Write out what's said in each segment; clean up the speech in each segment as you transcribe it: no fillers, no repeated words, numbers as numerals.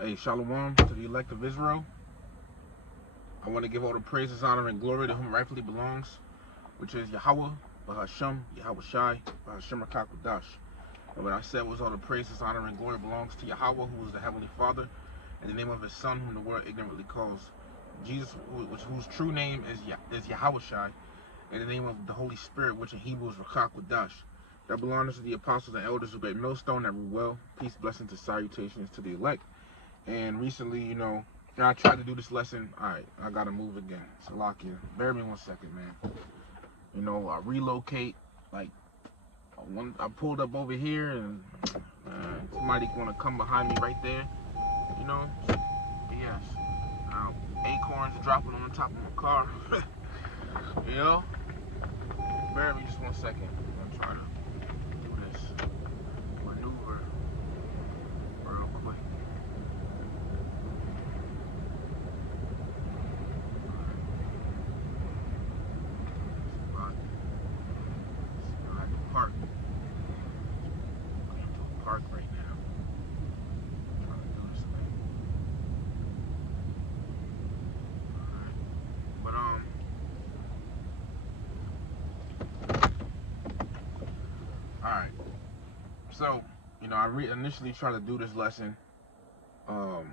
Hey, shalom to the elect of Israel. I want to give all the praises, honor, and glory to whom rightfully belongs, which is Yahweh, Bahashem, Yahweh Shai, Bahashem Rakakwadash. And what I said was all the praises, honor, and glory belongs to Yahweh, who is the Heavenly Father, in the name of His Son, whom the world ignorantly calls Jesus, whose true name is Yahweh Shai, in the name of the Holy Spirit, which in Hebrew is Rakakwadash. That belongs to the apostles and elders of Great Millstone that rule well. Peace, blessings, and salutations to the elect. And recently, I tried to do this lesson. Alright, I gotta move again. Salakia. Bear me 1 second, man. I relocate. Like, I pulled up over here and somebody gonna come behind me right there. But yes. Acorns dropping on top of my car. Bear me just 1 second. I'm gonna try to do this maneuver real quick. Park right now. I'm trying to do this thing. Alright. So, I initially tried to do this lesson. I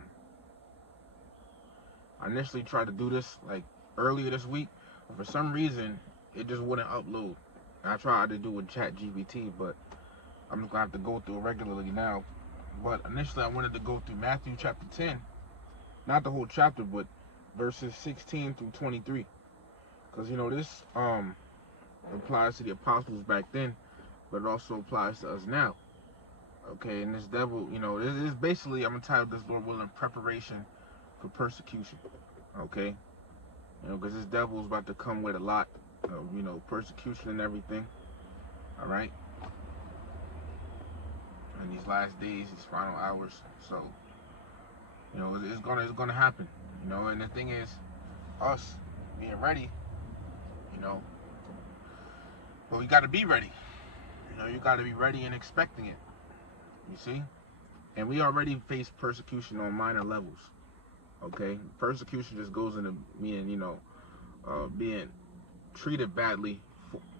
initially tried to do this like earlier this week, but for some reason it just wouldn't upload. I tried to do with ChatGPT, but I'm just gonna have to go through it regularly now. But initially I wanted to go through Matthew chapter 10, not the whole chapter, but verses 16 through 23, because this applies to the apostles back then, but it also applies to us now. Okay, and this devil, this is basically, I'm entitled this, Lord willing, preparation for persecution. Okay, because this devil is about to come with a lot of persecution and everything. All right, in these last days, these final hours. So it's gonna happen. And the thing is, us being ready, but we got to be ready. You got to be ready and expecting it. You see, and we already face persecution on minor levels. Okay, persecution just goes into being being treated badly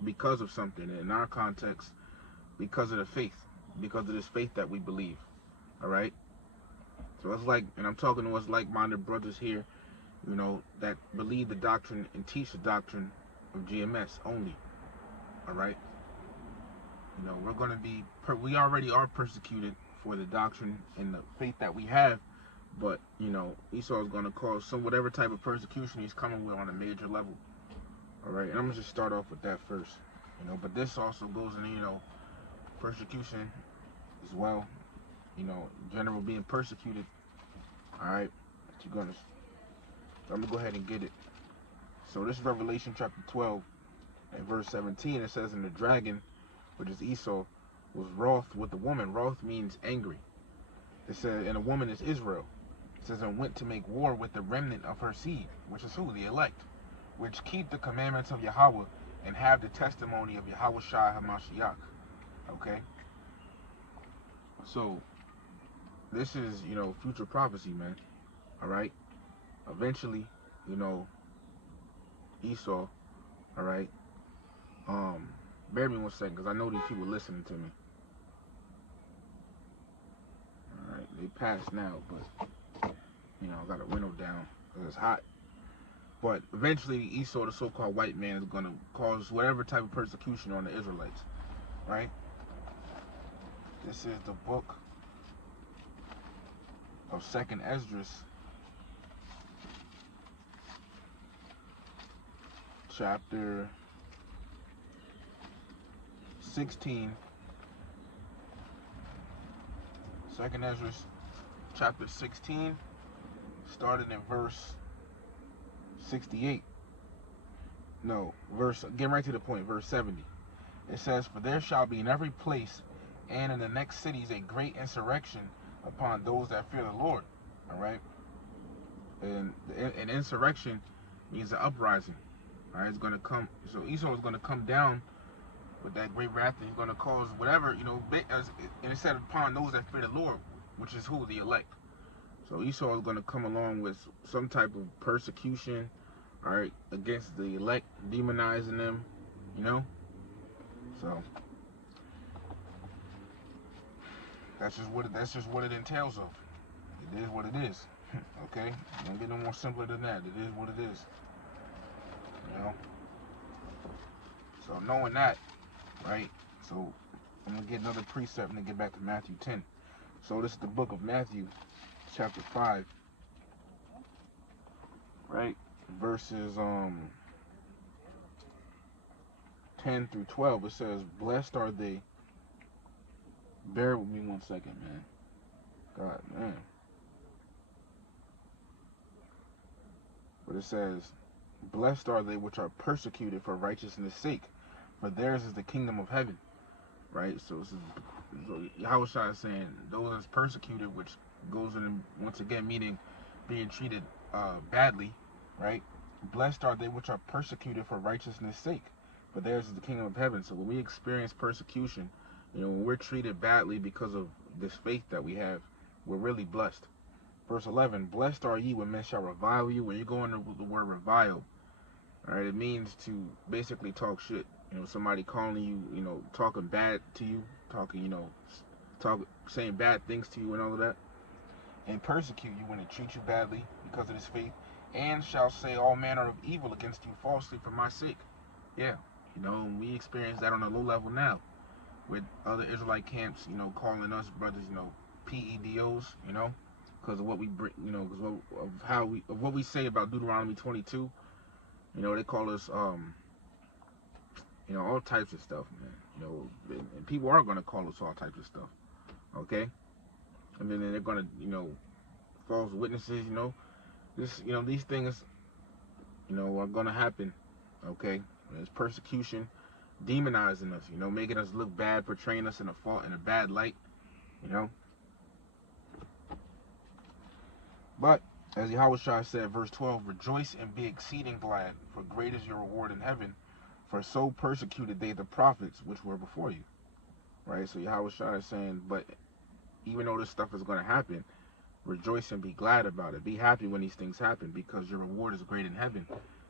because of something. And in our context, because of the faith, because of this faith that we believe. All right. So it's like, and I'm talking to us like-minded brothers here, that believe the doctrine and teach the doctrine of GMS only. All right. We're going to be, we already are persecuted for the doctrine and the faith that we have, but, Esau is going to cause whatever type of persecution he's coming with on a major level. All right. And I'm going to just start off with that first, but this also goes into, persecution as well, general being persecuted. All right. I'm going to go ahead and get it. So this is Revelation chapter 12 and verse 17. It says, "And the dragon, which is Esau, was wroth with the woman." Wroth means angry. It says, and the woman is Israel. It says, "And went to make war with the remnant of her seed," which is who? The elect, "which keep the commandments of Yahweh and have the testimony of Yahweh Shai HaMashiach." Okay? So, this is, future prophecy, man. All right? Eventually, Esau, all right? Bear me 1 second, because I know these people listening to me. All right, they passed now, but, I got a window down because it's hot. But eventually, Esau, the so-called white man, is going to cause whatever type of persecution on the Israelites, right? This is the book of 2nd Esdras, chapter 16. 2nd Esdras, chapter 16, starting in verse 68. No, getting right to the point, verse 70. It says, "For there shall be in every place and in the next cities a great insurrection upon those that fear the Lord." All right? And an insurrection means an uprising. All right? It's going to come. So Esau is going to come down with that great wrath, and he's going to cause whatever, and it said upon those that fear the Lord, which is who? The elect. So Esau is going to come along with some type of persecution, all right, against the elect, demonizing them, you know. So that's just what it entails of. It is what it is. Okay, don't get no more simpler than that. It is what it is. You know. So knowing that, right? So I'm gonna get another precept and then get back to Matthew 10. So this is the book of Matthew, chapter 5, right? Verses 10 through 12. It says, "Blessed are they." Bear with me 1 second, man. God, man. But it says, "Blessed are they which are persecuted for righteousness' sake, for theirs is the kingdom of heaven." Right? So this is Yahushua is saying those that's persecuted, which goes in once again meaning being treated badly, right? Blessed are they which are persecuted for righteousness' sake, for theirs is the kingdom of heaven. So when we experience persecution, when we're treated badly because of this faith that we have, we're really blessed. Verse 11, "Blessed are ye when men shall revile you." When you go into the word revile, all right, it means to basically talk shit. Somebody calling you, talking bad to you, talking, saying bad things to you and all of that. And persecute you when they treat you badly because of this faith, and shall say all manner of evil against you falsely for my sake. Yeah, we experience that on a low level now with other Israelite camps, calling us brothers, PEDOs, because of what we bring, because of what we say about Deuteronomy 22. They call us, all types of stuff, man. And people are gonna call us all types of stuff, okay? And then they're gonna, false witnesses, these things, are gonna happen, okay? There's persecution, demonizing us, making us look bad, portraying us in a bad light, But as Yahushua said, verse 12, "Rejoice and be exceeding glad, for great is your reward in heaven, for so persecuted they the prophets which were before you." Right? So Yahushua is saying, but even though this stuff is going to happen, rejoice and be glad about it. Be happy when these things happen, because your reward is great in heaven.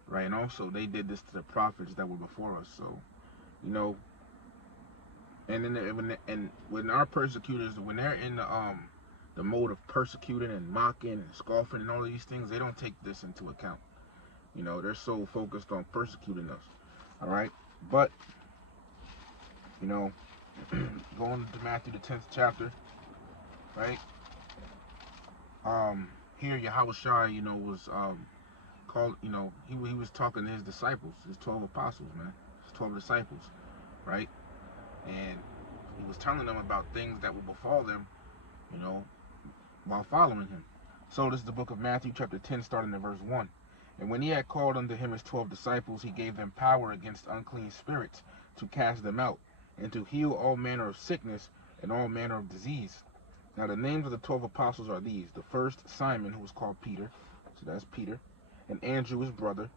Right? And also, they did this to the prophets that were before us. So, and when our persecutors, when they're in the mode of persecuting and mocking and scoffing and all of these things, they don't take this into account. They're so focused on persecuting us. All right, but going to Matthew the 10th chapter, right? Here Yahushua, was called. He was talking to his disciples, his 12 apostles, man, his 12 disciples, right? And he was telling them about things that will befall them, while following him. So this is the book of Matthew chapter 10, starting at verse 1. "And when he had called unto him his 12 disciples, he gave them power against unclean spirits to cast them out, and to heal all manner of sickness and all manner of disease. Now the names of the 12 apostles are these: the first, Simon, who was called Peter," so that's Peter, "and Andrew his brother,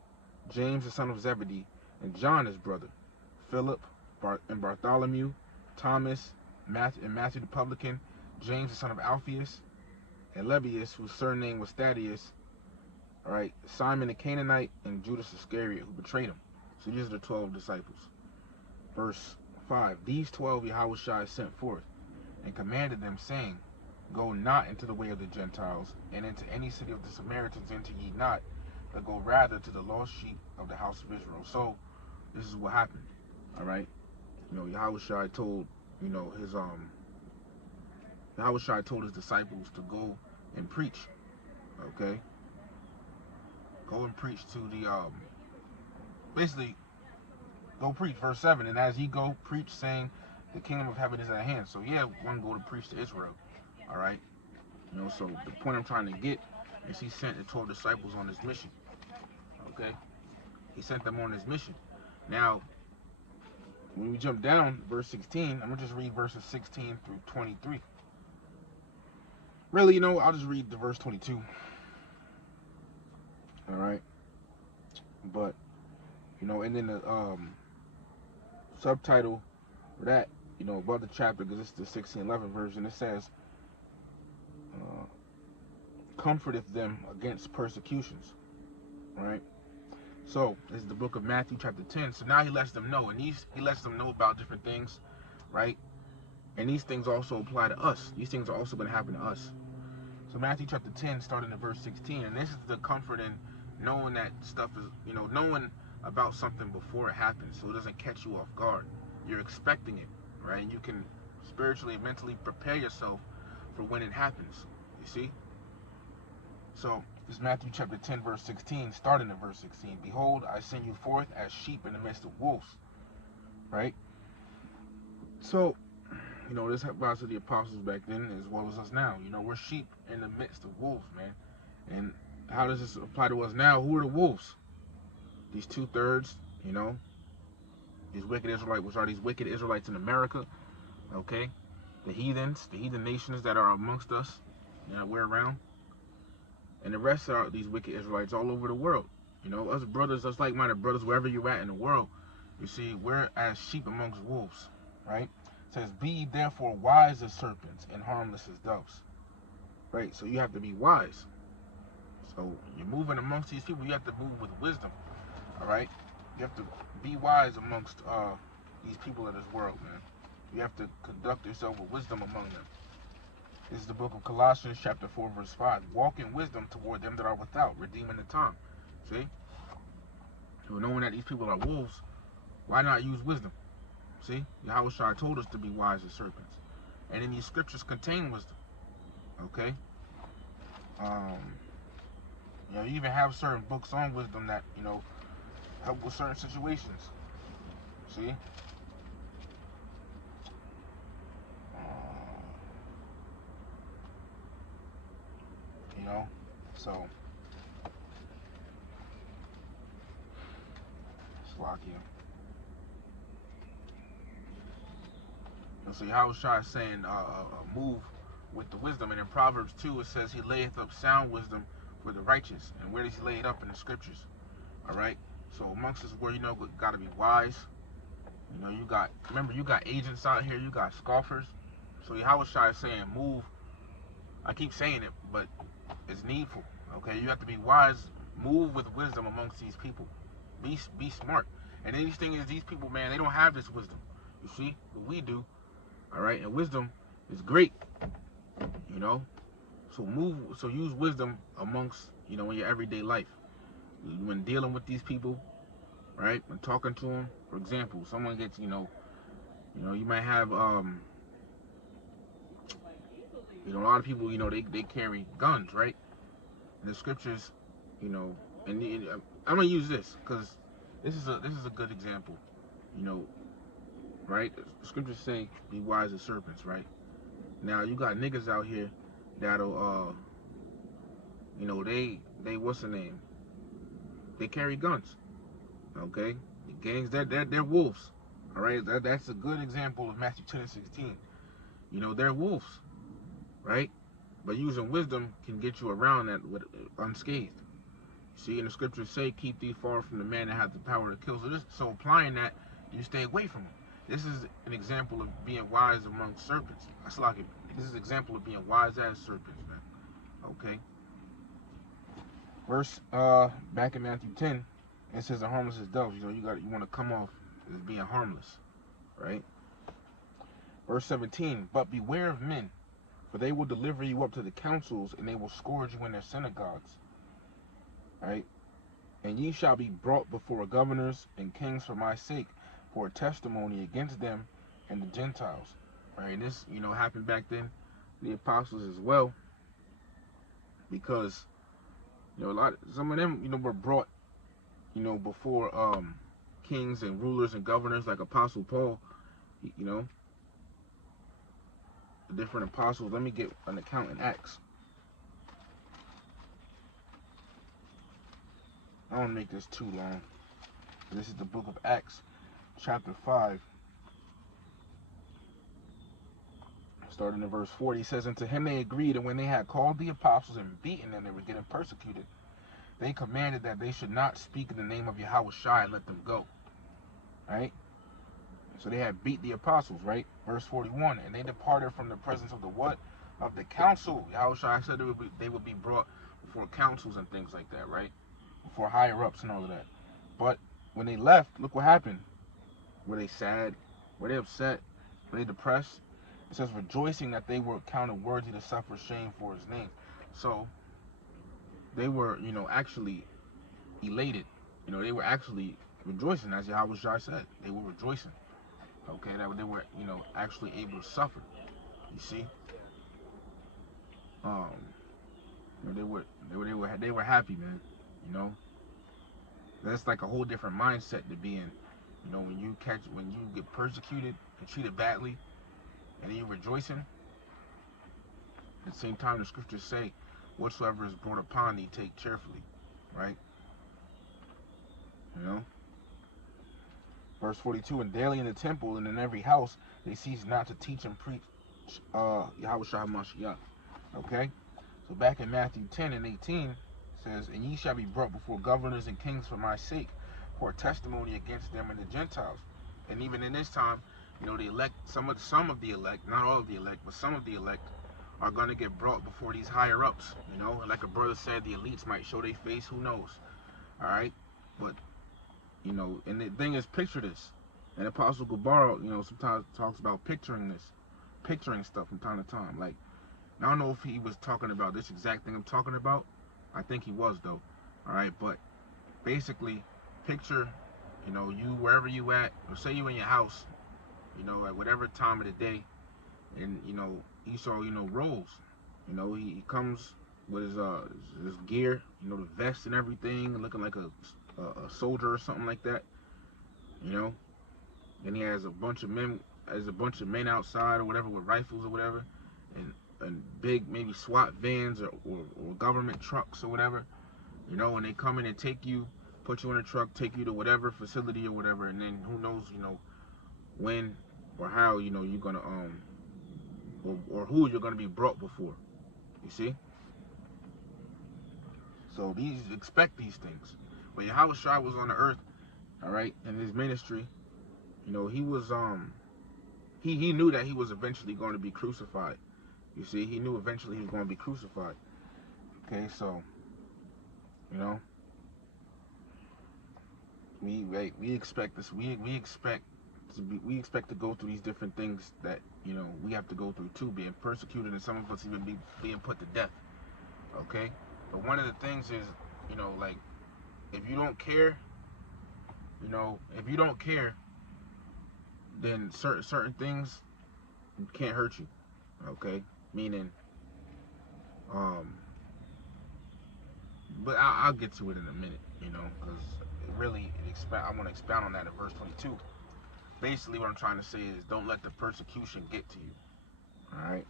James the son of Zebedee, and John his brother, Philip, and Bartholomew, Thomas, and Matthew the publican, James the son of Alphaeus, and Lebbaeus, whose surname was Thaddeus, all right, Simon the Canaanite, and Judas Iscariot, who betrayed him." So these are the 12 disciples. Verse 5, "These 12 Yahushua sent forth, and commanded them, saying, Go not into the way of the Gentiles, and into any city of the Samaritans enter ye not, but go rather to the lost sheep of the house of Israel." So this is what happened. All right, Yahushua told his disciples to go and preach. Okay, go and preach to the basically go preach. Verse 7, "And as ye go, preach, saying, the kingdom of heaven is at hand." So yeah, one go to preach to Israel. All right, so the point I'm trying to get is he sent the 12 disciples on this mission. Okay, he sent them on this mission. Now, when we jump down, verse 16, I'm gonna just read verses 16 through 23. Really, I'll just read the verse 22. All right, but and then the subtitle for that, above the chapter, because it's the 1611 version, it says, comforteth them against persecutions. Right? So, this is the book of Matthew chapter 10. So now he lets them know, and he lets them know about different things, right? And these things also apply to us. These things are also going to happen to us. So Matthew chapter 10, starting at verse 16, and this is the comfort in knowing that stuff is, knowing about something before it happens, so it doesn't catch you off guard. You're expecting it, right? And you can spiritually and mentally prepare yourself for when it happens. You see? So this is Matthew chapter 10, verse 16, starting at verse 16. Behold, I send you forth as sheep in the midst of wolves. Right? So, this applies to the apostles back then as well as us now. We're sheep in the midst of wolves, man. And how does this apply to us now? Who are the wolves? These 2/3, these wicked Israelites, which are these wicked Israelites in America, okay? The heathen nations that are amongst us, that we're around. And the rest are these wicked Israelites all over the world. Us brothers, us like-minded brothers, wherever you're at in the world, you see, we're as sheep amongst wolves, right? It says, be ye therefore wise as serpents and harmless as doves. Right? So you have to be wise. So you're moving amongst these people, you have to move with wisdom. All right? You have to be wise amongst these people of this world, man. You have to conduct yourself with wisdom among them. This is the book of Colossians chapter 4, verse 5. Walk in wisdom toward them that are without, redeeming the time. See? So knowing that these people are wolves, why not use wisdom? See? Yahushua told us to be wise as serpents. And then these scriptures contain wisdom. Okay? You even have certain books on wisdom that, help with certain situations. See? So Slovakia. So Yahushua is saying move with the wisdom. And in Proverbs 2 it says he layeth up sound wisdom for the righteous. And where does he lay it up? In the scriptures. Alright? So amongst us where gotta be wise. You got agents out here, you got scoffers. So Yahushua is saying move. I keep saying it, but it's needful. Okay, you have to be wise, move with wisdom amongst these people. Be smart. And then these things is these people, man, they don't have this wisdom. You see? But we do. Alright, and wisdom is great. So use wisdom amongst, in your everyday life. When dealing with these people, right? When talking to them, for example, someone gets, you might have a lot of people, they carry guns, right? The scriptures, and I'm gonna use this because this is a good example, right? The scriptures say, "Be wise as serpents," right? Now you got niggas out here that'll, they what's the name? They carry guns, okay? The gangs, they're wolves, all right? That's a good example of Matthew 10 and 16. They're wolves, right? But using wisdom can get you around that unscathed. See, in the scriptures say, keep thee far from the man that has the power to kill. So applying that, you stay away from him. This is an example of being wise among serpents. This is an example of being wise as serpents, man. Okay. Verse back in Matthew 10, it says, harmless as doves. You want to come off as being harmless, right? Verse 17, but beware of men, for they will deliver you up to the councils, and they will scourge you in their synagogues. Right? And ye shall be brought before governors and kings for my sake, for a testimony against them and the Gentiles. Right? And this, happened back then, the apostles as well, because some of them, were brought, before kings and rulers and governors, like Apostle Paul, the different apostles. Let me get an account in Acts. I don't want to make this too long. This is the book of Acts, chapter 5. Starting in verse 40, he says, and to him they agreed, and when they had called the apostles and beaten them, they were getting persecuted. They commanded that they should not speak in the name of Yahushua and let them go. Right? So they had beat the apostles, right? Verse 41, and they departed from the presence of the what? of the council. Yahushua said they would be brought before councils and things like that, right? Before higher ups and all of that. But when they left, look what happened. Were they sad? Were they upset? Were they depressed? It says rejoicing that they were counted worthy to suffer shame for his name. So they were, actually elated. They were actually rejoicing, as Yahweh said. They were rejoicing. Okay, that they were, actually able to suffer. You see, um, they were happy, man. You know, that's like a whole different mindset to be in. When you get persecuted and treated badly, and then you're rejoicing. At the same time, the scriptures say, "Whatsoever is brought upon thee, take cheerfully." Right? Verse 42, and daily in the temple and in every house they cease not to teach and preach Yahweh Shah Mashiach. Okay? So back in Matthew 10 and 18 says, and ye shall be brought before governors and kings for my sake, for a testimony against them and the Gentiles. And even in this time, the elect, some of the elect, not all of the elect, but some of the elect are going to get brought before these higher ups. Like a brother said, the elites might show their face, who knows? All right? But and the thing is, picture this. And Apostle Gabaro, sometimes talks about picturing stuff from time to time. Like, I don't know if he was talking about this exact thing I'm talking about. I think he was, though. All right, but basically, picture, you wherever you at, or say you in your house, at whatever time of the day, and he saw, Rolls. He comes with his gear, the vest and everything, looking like a soldier or something like that, and he has a bunch of men outside or whatever with rifles or whatever, and big maybe SWAT vans or government trucks or whatever, and they come in and take you, put you in a truck, take you to whatever facility or whatever, and then who knows, when or how, you're gonna or who you're gonna be brought before. You see? So expect these things. When Yahweh Shai was on the earth, all right, in his ministry, he was he knew that he was eventually going to be crucified. You see, he knew eventually he was going to be crucified. Okay, so we expect this. We expect to go through these different things that we have to go through too, being persecuted, and some of us even being put to death. Okay, but one of the things is, like, if you don't care, then certain things can't hurt you. Okay, meaning, but I'll get to it in a minute, because I want to expound on that in verse 22. Basically, what I'm trying to say is, don't let the persecution get to you. All right.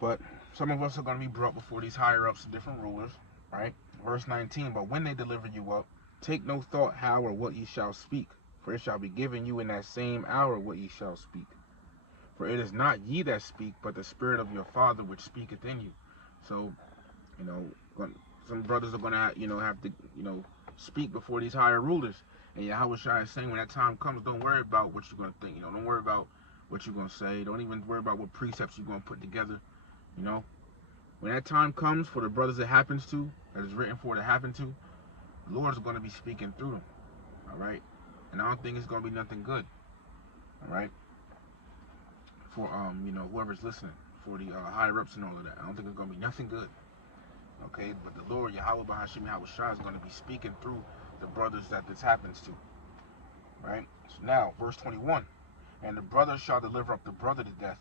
But some of us are going to be brought before these higher ups and different rulers, right? Verse 19, but when they deliver you up, take no thought how or what ye shall speak, for it shall be given you in that same hour what ye shall speak. For it is not ye that speak, but the Spirit of your Father which speaketh in you. So, some brothers are going to, have to, speak before these higher rulers. And Yahweh Shai is saying, when that time comes, don't worry about what you're going to think. Don't worry about what you're going to say. Don't even worry about what precepts you're going to put together. When that time comes for the brothers it happens to, that is written for it to happen to, the Lord is going to be speaking through them. All right? And I don't think it's going to be nothing good. All right? For, whoever's listening, for the higher ups and all of that. I don't think it's going to be nothing good. Okay? But the Lord, Yahweh Bahashim Yahweh Shai, is going to be speaking through the brothers that this happens to. Right? So now, verse 21. And the brother shall deliver up the brother to death,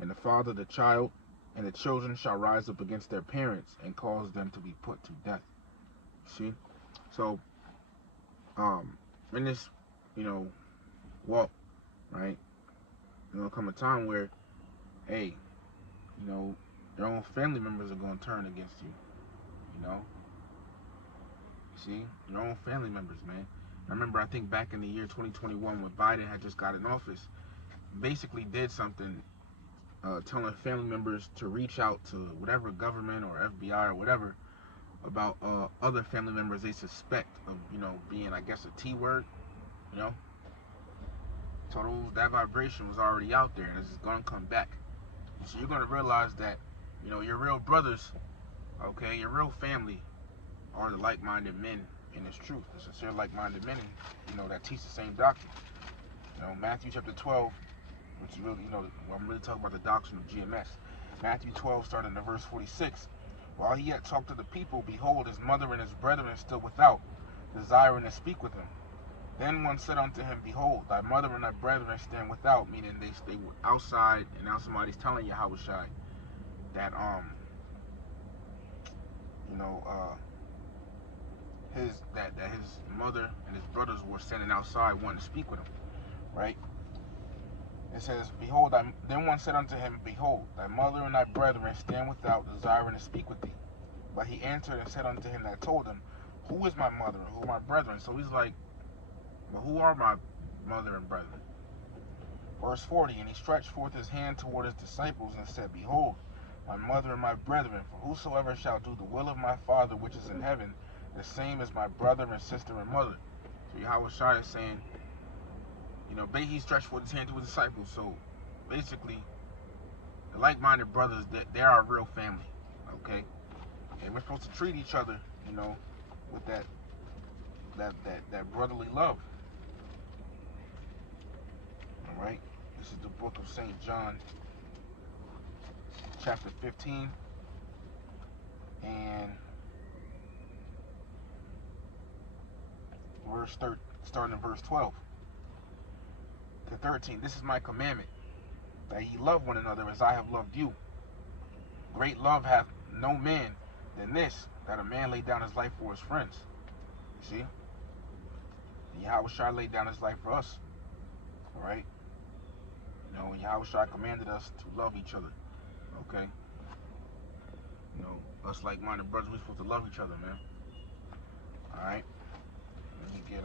and the father the child, and the children shall rise up against their parents and cause them to be put to death. See? So, in this, walk, right, there'll come a time where, hey, your own family members are going to turn against you. See? Your own family members, man. I remember, I think back in the year 2021 when Biden had just got in office, basically did something telling family members to reach out to whatever government or FBI or whatever about other family members they suspect of, being, I guess, a T word, So that vibration was already out there, and it's going to come back. So you're going to realize that, you know, your real brothers, okay, your real family are the like-minded men in this truth. The sincere like-minded men, you know, that teach the same doctrine. You know, Matthew chapter 12, which is really, you know, I'm really talking about the doctrine of GMS. Matthew 12, starting at verse 46. While he yet talked to the people, behold, his mother and his brethren stood without, desiring to speak with him. Then one said unto him, behold, thy mother and thy brethren stand without, meaning they were outside, and now somebody's telling you, Yahushai, that you know, his mother and his brothers were standing outside wanting to speak with him, right? It says, behold, then one said unto him, behold, thy mother and thy brethren stand without, desiring to speak with thee. But he answered and said unto him that told him, who is my mother and who are my brethren? So he's like, well, who are my mother and brethren? Verse 40, and he stretched forth his hand toward his disciples and said, behold, my mother and my brethren, for whosoever shall do the will of my Father which is in heaven, the same is my brother and sister and mother. So Yahushua is saying, you know, he stretched forth his hand to his disciples. So basically, the like-minded brothers, that they're our real family, okay? And we're supposed to treat each other, you know, with that brotherly love. All right. This is the book of St. John, chapter 15, and starting in verse 12 to 13. This is my commandment, that ye love one another as I have loved you. Great love hath no man than this, that a man lay down his life for his friends. You see? And Yahushua laid down his life for us. Alright? You know, Yahushua commanded us to love each other. Okay? You know, us like-minded brothers, we're supposed to love each other, man. Alright? Let me get, if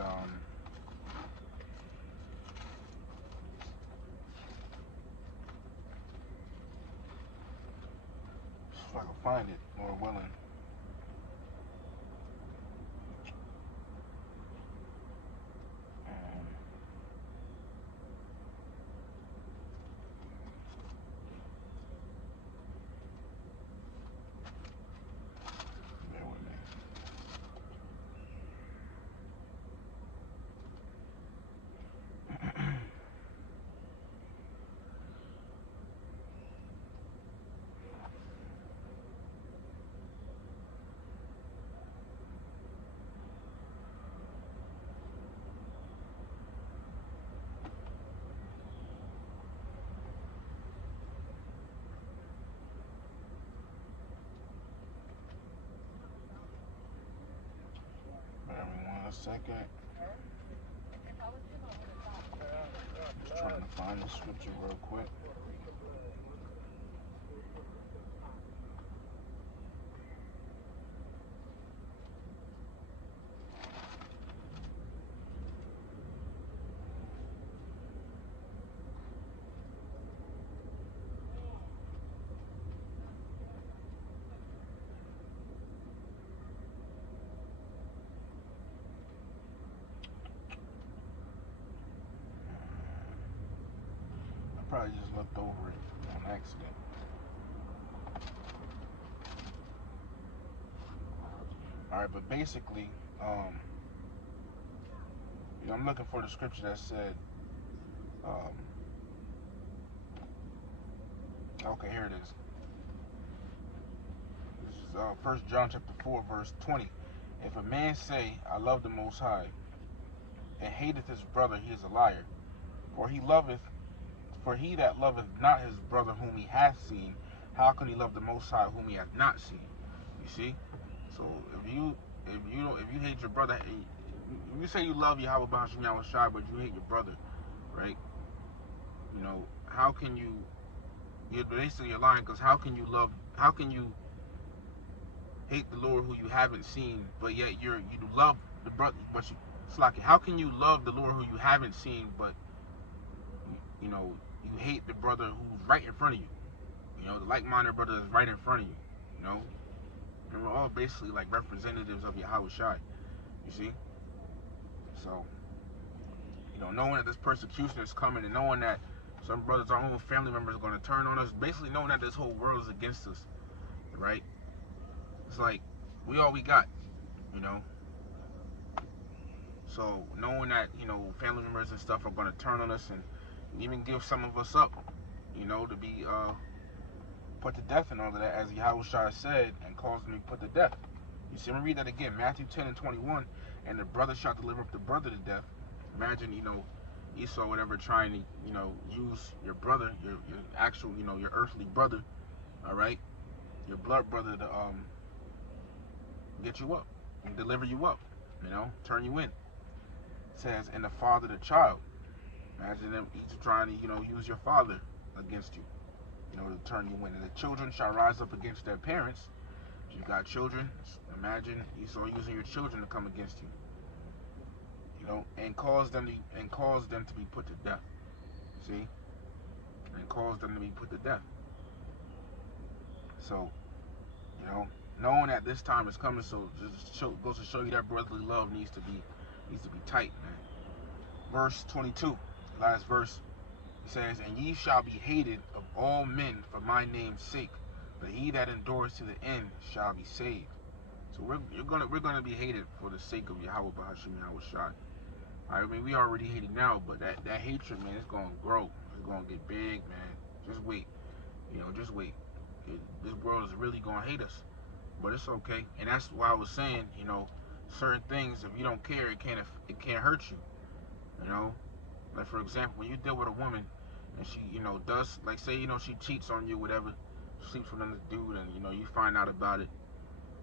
I can find it, Lord willing. Bear with me. Second. Just trying to find the scripture real quick. Probably just looked over it on accident. Alright, but basically, you know, I'm looking for the scripture that said, okay, here it is. This is 1 John chapter 4, verse 20. If a man say, I love the Most High, and hateth his brother, he is a liar. For he that loveth not his brother whom he hath seen, how can he love the Most High whom he hath not seen? You see? So if you hate your brother, you say you love Yahweh B'Hashem Yahushua, but you hate your brother, right? You know, how can you're basically lying, because how can you hate the Lord who you haven't seen, but yet you love the brother, but how can you love the Lord who you haven't seen, but you know, you hate the brother who's right in front of you? You know, the like-minded brother is right in front of you, you know? And we're all basically like representatives of Yahushua, you see? So, you know, knowing that this persecution is coming, and knowing that, Some brothers, our own family members, are going to turn on us, basically knowing that this whole world is against us, right? It's like we all we got, you know. So knowing that, you know, family members and stuff are going to turn on us and even give some of us up, you know, to be put to death and all of that, as Yahushua said, and caused them to be put to death. You see, I'm going to read that again. Matthew 10 and 21, and the brother shall deliver up the brother to death. Imagine, you know, Esau, whatever, trying to, you know, use your brother, your actual, you know, your earthly brother, all right, your blood brother to get you up and deliver you up, you know, turn you in. It says, and the father the child. Imagine them each trying to, you know, use your father against you, you know, to turn you in. And the children shall rise up against their parents. If you got children, imagine Esau using your children to come against you, you know, and cause them to be put to death. See, and cause them to be put to death. So, you know, knowing that this time is coming, so just goes to show you that brotherly love needs to be tight, man. Verse 22, last verse, it says, and ye shall be hated of all men for my name's sake, but he that endures to the end shall be saved. So we're gonna be hated for the sake of Yahweh Bahashim Yahushua. I mean, we already hated now, but that hatred, man, it's gonna grow. It's gonna get big, man. Just wait, you know, just wait. This world is really gonna hate us, but it's okay. And that's why I was saying, you know, certain things, if you don't care, it can't hurt you. You know, like for example, when you deal with a woman and she, you know, does, like, say, you know, she cheats on you, whatever, sleeps with another dude, and, you know, you find out about it,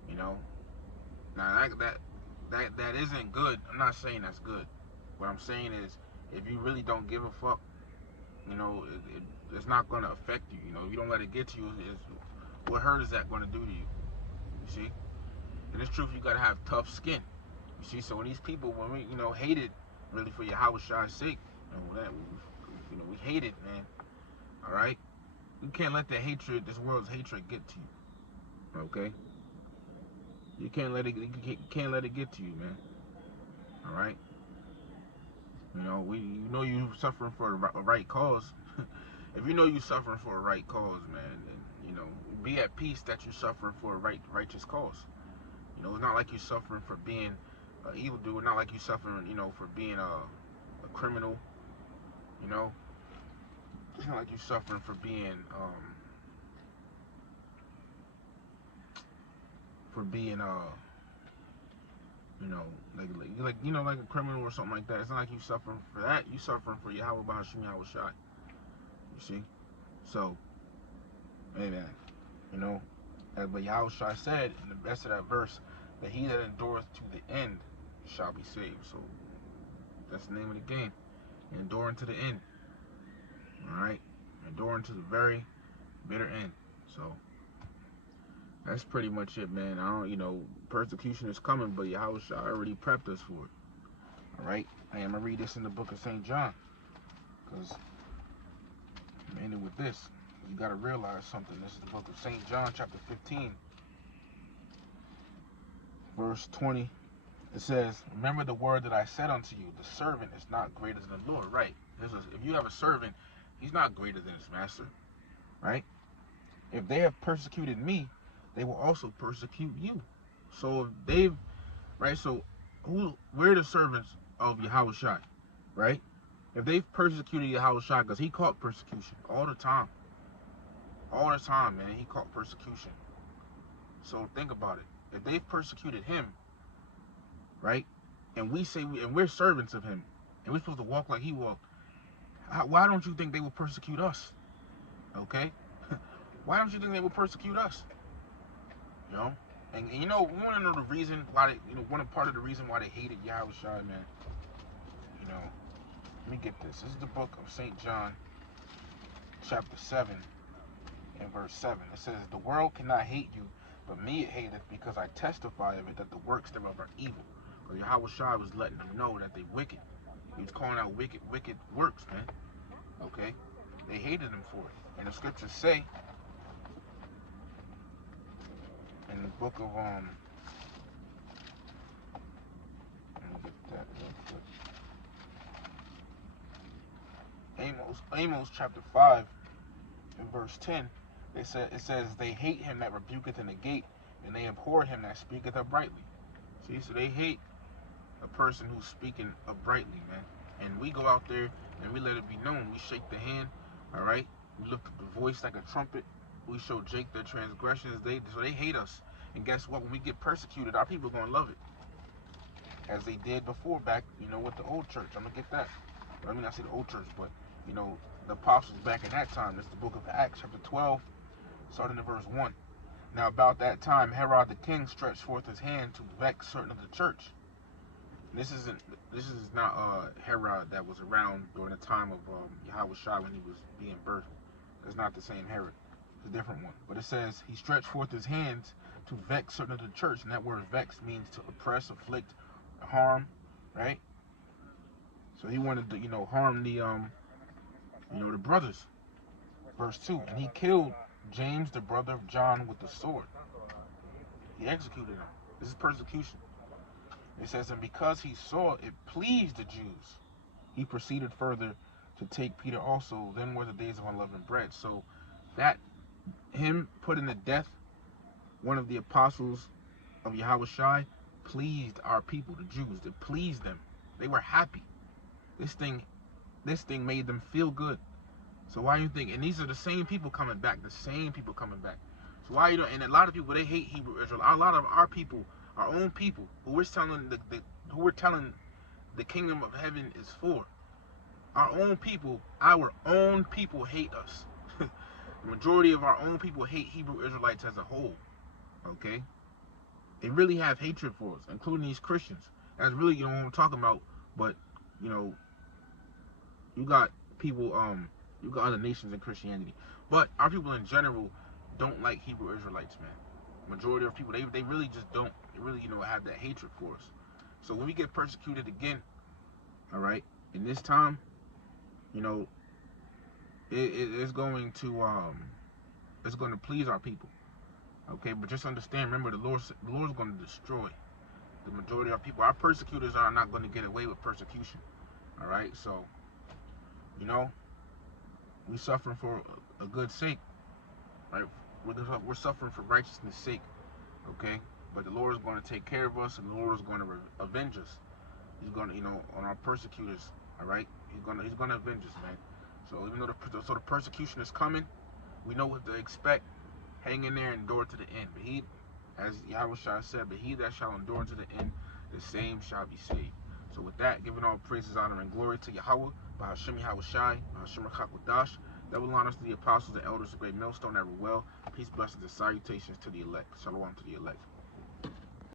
you know. Now that isn't good. I'm not saying that's good. What I'm saying is, if you really don't give a fuck, you know, it's not gonna affect you. You know, if you don't let it get to you, what hurt is that gonna do to you? You see? And it's truth, you gotta have tough skin. You see? So when these people, when we, you know, hate it, really for Yahweh's sake, you know, we hate it, man. All right? You can't let the hatred, this world's hatred, get to you. Okay? You can't let it get to you, man. All right? You know, you suffering for a right cause. If you know you suffering for a right cause, man, then, you know, be at peace that you're suffering for a righteous cause. You know, it's not like you're suffering for being an evildoer. Not like you're suffering, you know, for being a criminal. You know, it's not like you're suffering for being you know, like you know, like a criminal or something like that. It's not like you suffering for that. You suffering for Yahweh Bahashim Yahushua. You see? So, amen. You know, but Yahushua said in the rest of that verse that he that endureth to the end shall be saved. So that's the name of the game. Enduring to the end. Alright? Enduring to the very bitter end. So that's pretty much it, man. I don't, you know, persecution is coming, but Yahushua already prepped us for it. Alright? I'm gonna read this in the book of St. John. Because I'm ending with this. You gotta realize something. This is the book of St. John, chapter 15, verse 20. It says, remember the word that I said unto you, the servant is not greater than the Lord. Right. If you have a servant, he's not greater than his master. Right? If they have persecuted me, they will also persecute you. So if they've, right, so we're the servants of Yahushua, right? If they've persecuted Yahushua, because he caught persecution all the time. All the time, man, he caught persecution. So think about it. If they've persecuted him, right, and we're servants of him, and we're supposed to walk like he walked, why don't you think they will persecute us? Okay? Why don't you think they will persecute us? You know? And you know, we want to know the reason why they, you know, one part of the reason why they hated Yahushua, man. You know, let me get this. This is the book of St. John, chapter 7, and verse 7. It says, the world cannot hate you, but me it hateth, because I testify of it that the works thereof are evil. Because Yahushua was letting them know that they wicked. He was calling out wicked works, man. Okay? They hated him for it. And the scriptures say, in the book of, let me get that real quick. Amos chapter 5 and verse 10, it says, they hate him that rebuketh in the gate, and they abhor him that speaketh uprightly. See, so they hate a person who's speaking uprightly, man. And we go out there and we let it be known. We shake the hand, all right? We lift up the voice like a trumpet. We show Jake their transgressions. So they hate us. And guess what? When we get persecuted, our people are going to love it. As they did before back, with the old church. I'm going to get that. I mean, I say the old church, but, the apostles back in that time. That's the book of Acts, chapter 12, starting in verse 1. Now, about that time, Herod the king stretched forth his hand to vex certain of the church. This is not Herod that was around during the time of Yahushua when he was being birthed. It's not the same Herod. It's a different one. But it says he stretched forth his hands to vex certain of the church. And that word vex means to oppress, afflict, harm, right? So he wanted to, harm the the brothers. Verse 2, and he killed James, the brother of John, with the sword. He executed him. This is persecution. It says, and because he saw it pleased the Jews, he proceeded further to take Peter also. Then were the days of unleavened bread. So that him putting to death one of the apostles of Yahushua pleased our people, the Jews. It pleased them. They were happy. This thing made them feel good. So why you think? And these are the same people coming back. The same people coming back. So why you don't? And a lot of people, they hate Hebrew Israel. A lot of our people, our own people, who we're telling the kingdom of heaven is for. Our own people hate us. The majority of our own people hate Hebrew Israelites as a whole. Okay? They really have hatred for us, including these Christians. That's really, what I'm talking about. But, you got people, you got other nations in Christianity. But our people in general don't like Hebrew Israelites, man. Majority of people, they really just don't. They really, have that hatred for us. So when we get persecuted again, all right, in this time, it's going to please our people. Okay, but just understand, remember, the Lord's going to destroy the majority of our people. Our persecutors are not going to get away with persecution. All right, so we suffering for a good sake, right? We're suffering for righteousness' sake. Okay, but the Lord is going to take care of us, and the Lord is going to avenge us. He's going to, on our persecutors. All right, he's going to avenge us, man. So even though the persecution is coming, we know what to expect. Hang in there and endure to the end. But he, as Yahushua said, but he that shall endure to the end, the same shall be saved. So with that, giving all praises, honor, and glory to Yahweh, Bahashim Yahushai, Bahashim Rakakwadash, double honors to the apostles and elders of great millstone that were well. Peace, blessings, and salutations to the elect. Shalom to the elect.